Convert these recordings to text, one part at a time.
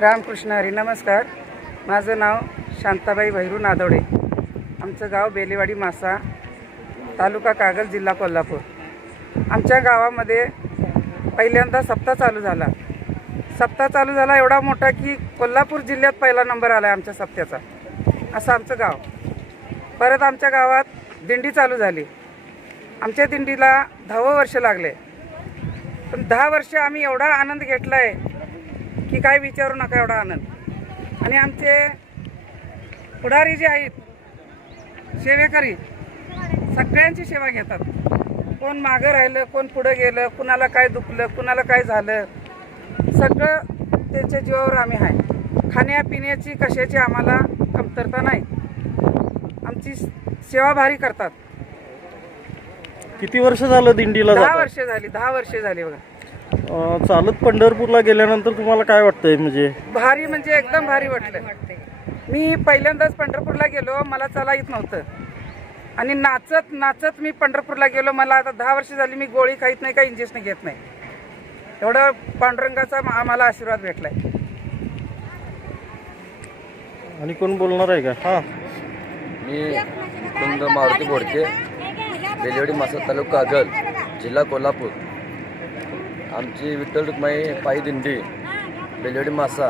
रामकृष्ण हरी नमस्कार. माझं नाव शांताबाई भैरू नादोडे. आमचं गाव बेलेवाडी मासा तालुका कागल जिल्हा कोल्हापूर. आमच्या गावामध्ये पहिल्यांदा सप्ताह चालू झाला. सप्ताह चालू झाला एवढा मोठा की कोल्हापूर जिल्ह्यात पहिला नंबर आला आहे आमच्या सप्त्याचा. असं आमचं गाव. परत आमच्या गावात दिंडी चालू झाली. आमच्या दिंडीला दहावं वर्ष लागले. पण दहा वर्ष आम्ही एवढा आनंद घेतला आहे की काय विचारू नका एवढा आनंद. आणि आमचे पुढारी जे आहेत सेवेकरी सगळ्यांची सेवा घेतात. कोण मागं राहिलं कोण पुढं गेलं कुणाला काय दुखलं कुणाला काय झालं सगळं त्यांच्या जीवावर आम्ही आहे. खाण्यापिण्याची कशाची आम्हाला कमतरता नाही. आमची सेवा भारी करतात. किती वर्ष झालं दिंडीला दहा? वर्षे झाली दहा वर्षे झाली बघा. अं, चालत पंढरपूरला गेल्यानंतर तुम्हाला काय वाटतंय म्हणजे? भारी म्हणजे एकदम भारी वाटलं. मी पहिल्यांदाच पंढरपूरला गेलो मला चाला येत नव्हतं. आणि नाचत नाचत मी पंढरपूरला गेलो मला आता दहा वर्ष झाली मी गोळी खाईत नाही का इंजेक्शन घेत नाही. एवढं पांडुरंगाचा आम्हाला आशीर्वाद भेटलाय. आणि कोण बोलणार आहे का? हा. मी कुंद मारुती बोडके बेलेवाडी मासा तालुका कागल जिल्हा कोल्हापूर. आमची विठ्ठल रुक्माई पायी दिंडी बेलवडी मासा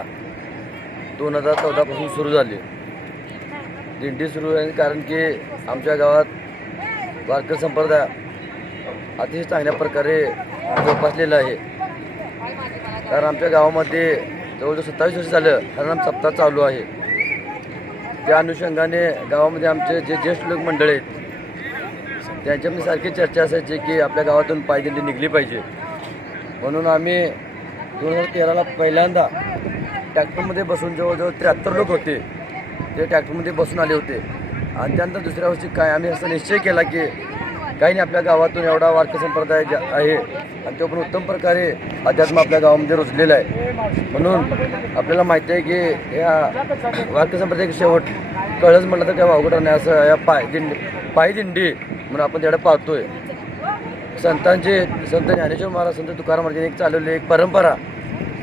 दोन हजार चौदापासून सुरू झाली. दिंडी सुरू आहे कारण की आमच्या गावात वारकरी संप्रदाय अतिशय चांगल्या प्रकारे जोपासलेला आहे. कारण आमच्या गावामध्ये जवळजवळ सत्तावीस वर्ष झालं कारण सप्ताह चालू आहे. त्या अनुषंगाने गावामध्ये आमचे जे ज्येष्ठ लोक मंडळ आहेत त्यांच्यामध्ये सारखी चर्चा असायची की आपल्या गावातून पायदिंडी निघली पाहिजे. म्हणून आम्ही दोन हजार तेराला पहिल्यांदा ट्रॅक्टरमध्ये बसून जवळजवळ त्र्याहत्तर लोक होते. ते ट्रॅक्टरमध्ये बसून आले होते. आणि त्यानंतर दुसऱ्या वर्षी काय आम्ही असा निश्चय केला की काही नाही आपल्या गावातून एवढा वारक संप्रदाय आहे आणि तो पण उत्तम प्रकारे अध्यात्म आपल्या गावामध्ये रुजलेला आहे. म्हणून आपल्याला माहिती आहे की या वारक संप्रदाय शेवट कळच म्हटलं तर काय अवघड नाही असं या पाय दिंडी पायदिंडी म्हणून आपण तेवढं पाहतोय संतांचे संत ज्ञानेश्वर महाराज संत तुकाराम महाराजांनी एक चालवली एक परंपरा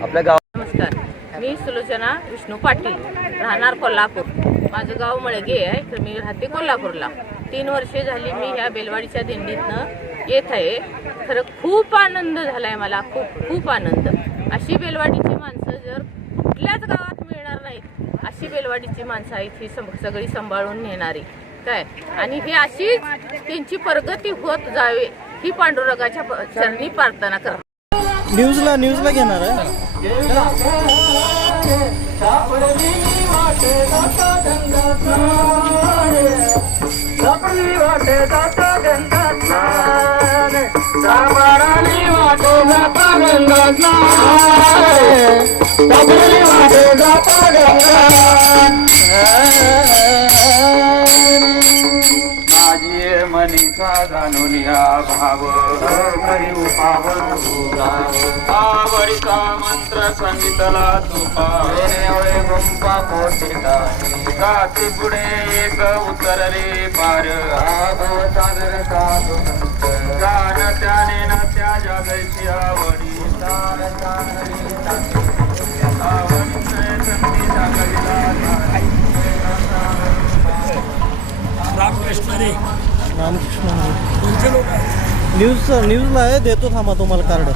आपल्या गाव नमस्कार. मी सुलोचना विष्णू पाटील राहणार कोल्हापूर. माझं गाव मळगे आहे तर मी राहते कोल्हापूरला. तीन वर्षे झाली मी ह्या बेलवाडीच्या दिंडीतनं येत आहे. खरं खूप आनंद झाला आहे मला खूप खूप आनंद. अशी बेलवाडीची माणसं जर कुठल्याच गावात मिळणार नाहीत अशी बेलवाडीची माणसं आहेत ही सगळी सांभाळून नेणारी. काय? आणि हे अशीच त्यांची प्रगती होत जावे ही पांडुरंगाच्या चरणी प्रार्थना करते न्यूजला न्यूजला घेणार आहे. जाणून या भाव करी उपाव आवडीचा मंत्र सांगितला तुपा। गुंपा पोटिता काती पुढे एक उत्तर रे पार। आगो त्याने ना त्या जागैची आवडी। चांगली न्यूज न्यूजला आहे देतो थांबा तुम्हाला कार्ड